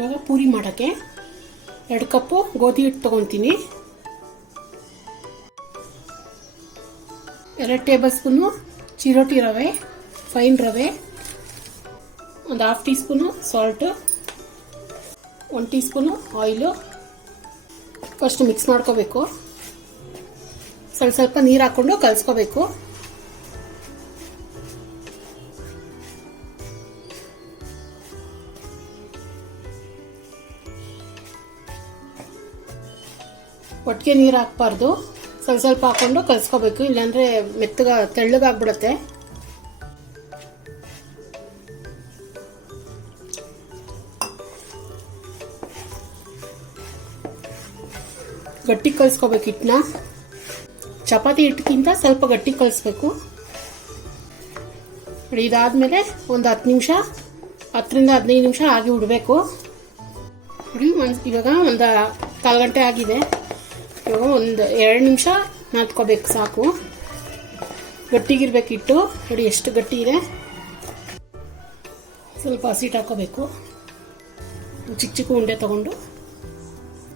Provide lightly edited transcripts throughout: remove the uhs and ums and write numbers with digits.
ಇವಾಗ ಪೂರಿ ಮಾಡೋಕ್ಕೆ 2 ಕಪ್ಪು ಗೋಧಿ ಹಿಟ್ಟು ತೊಗೊತೀನಿ, 2 ಟೇಬಲ್ ಸ್ಪೂನು ಚಿರೋಟಿ ರವೆ, ಫೈನ್ ರವೆ, ಒಂದು 1/2 tea spoon salt, 1 tea spoon oil. First mix ಮಾಡ್ಕೋಬೇಕು. ಸ್ವಲ್ಪ ನೀರು ಹಾಕ್ಕೊಂಡು ಕಲಿಸ್ಕೋಬೇಕು. ಒಟ್ಟಿಗೆ ನೀರು ಹಾಕ್ಬಾರ್ದು, ಸ್ವಲ್ಪ ಹಾಕ್ಕೊಂಡು ಕಲಿಸ್ಕೋಬೇಕು, ಇಲ್ಲಾಂದರೆ ತೆಳ್ಳಗಾಗ್ಬಿಡುತ್ತೆ. ಗಟ್ಟಿ ಕಲಿಸ್ಕೋಬೇಕು ಹಿಟ್ಟನ್ನ. ಚಪಾತಿ ಹಿಟ್ಟಕ್ಕಿಂತ ಸ್ವಲ್ಪ ಗಟ್ಟಿ ಕಲಿಸ್ಬೇಕು. ಇದಾದಮೇಲೆ ಒಂದು 10 ರಿಂದ 15 ನಿಮಿಷ ಆಗಿ ಬಿಡಬೇಕು. ಇವಾಗ ಒಂದು ಕಾಲು ಗಂಟೆ ಆಗಿದೆ. ಇವಾಗ ಒಂದು 2 ನಿಮಿಷ ನಾದ್ಕೋಬೇಕು ಸಾಕು. ಗಟ್ಟಿಗಿರ್ಬೇಕು ಹಿಟ್ಟು. ನೋಡಿ ಎಷ್ಟು ಗಟ್ಟಿ ಇದೆ. ಸ್ವಲ್ಪ ಹಸಿಟ್ಟು ಹಾಕೋಬೇಕು. ಚಿಕ್ಕ ಚಿಕ್ಕ ಉಂಡೆ ತಗೊಂಡು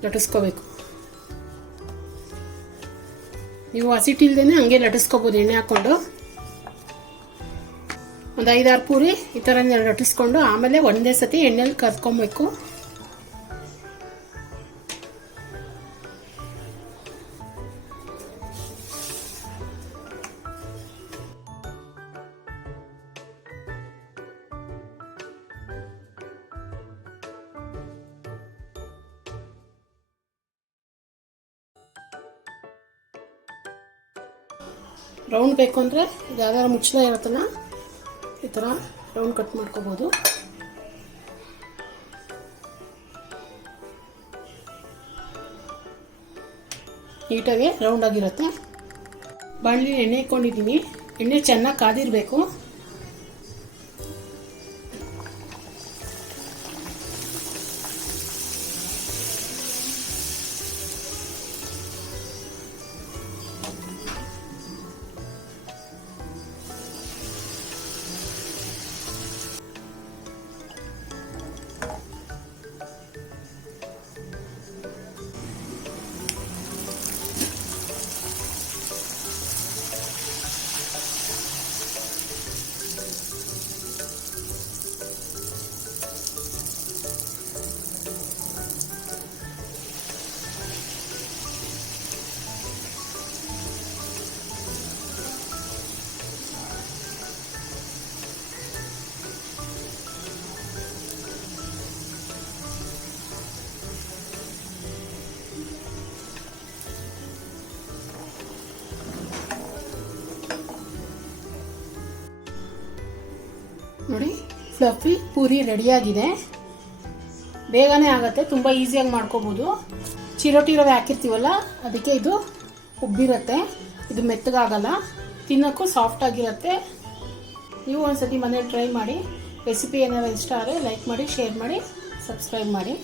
ಲಟ್ಟಿಸ್ಕೋಬೇಕು. ನೀವು ಹಸಿಟ್ಟಿಲ್ದೇನೆ ಹಂಗೆ ಲಟ್ಟಿಸ್ಕೋಬೋದು ಎಣ್ಣೆ ಹಾಕ್ಕೊಂಡು. ಒಂದು 5-6 ಪೂರಿ ಈ ಥರ ಲಟ್ಟಿಸ್ಕೊಂಡು ಆಮೇಲೆ ಒಂದೇ ಸತಿ ಎಣ್ಣೆಲಿ ಕರ್ಕೊಬೇಕು. ರೌಂಡ್ ಬೇಕು ಅಂದರೆ ಯಾವ್ದಾರು ಮುಚ್ಚಳ ಇರುತ್ತಲ್ಲ ಈ ಥರ ರೌಂಡ್ ಕಟ್ ಮಾಡ್ಕೋಬೋದು. ನೀಟಾಗಿ ರೌಂಡ್ ಆಗಿರುತ್ತೆ. ಬಾಣಲಿ ಎಣ್ಣೆ ಇಟ್ಕೊಂಡಿದ್ದೀನಿ. ಎಣ್ಣೆ ಚೆನ್ನಾಗಿ ಕಾದಿರಬೇಕು. ನೋಡಿ ಫ್ಲಫಿ ಪೂರಿ ರೆಡಿಯಾಗಿದೆ. ಬೇಗನೆ ಆಗುತ್ತೆ, ತುಂಬ ಈಸಿಯಾಗಿ ಮಾಡ್ಕೋಬೋದು. ಚಿರೋಟಿ ರವೆ ಹಾಕಿರ್ತೀವಲ್ಲ ಅದಕ್ಕೆ ಇದು ಉಬ್ಬಿರುತ್ತೆ, ಇದು ಮೆತ್ತಗಾಗಲ್ಲ, ತಿನ್ನೋಕ್ಕೂ ಸಾಫ್ಟ್ ಆಗಿರುತ್ತೆ. ನೀವು ಒಂದ್ಸತಿ ಮನೇಲಿ ಟ್ರೈ ಮಾಡಿ. ರೆಸಿಪಿ ಏನಾದ್ರು ಇಷ್ಟ ಆದರೆ ಲೈಕ್ ಮಾಡಿ, ಶೇರ್ ಮಾಡಿ, ಸಬ್ಸ್ಕ್ರೈಬ್ ಮಾಡಿ.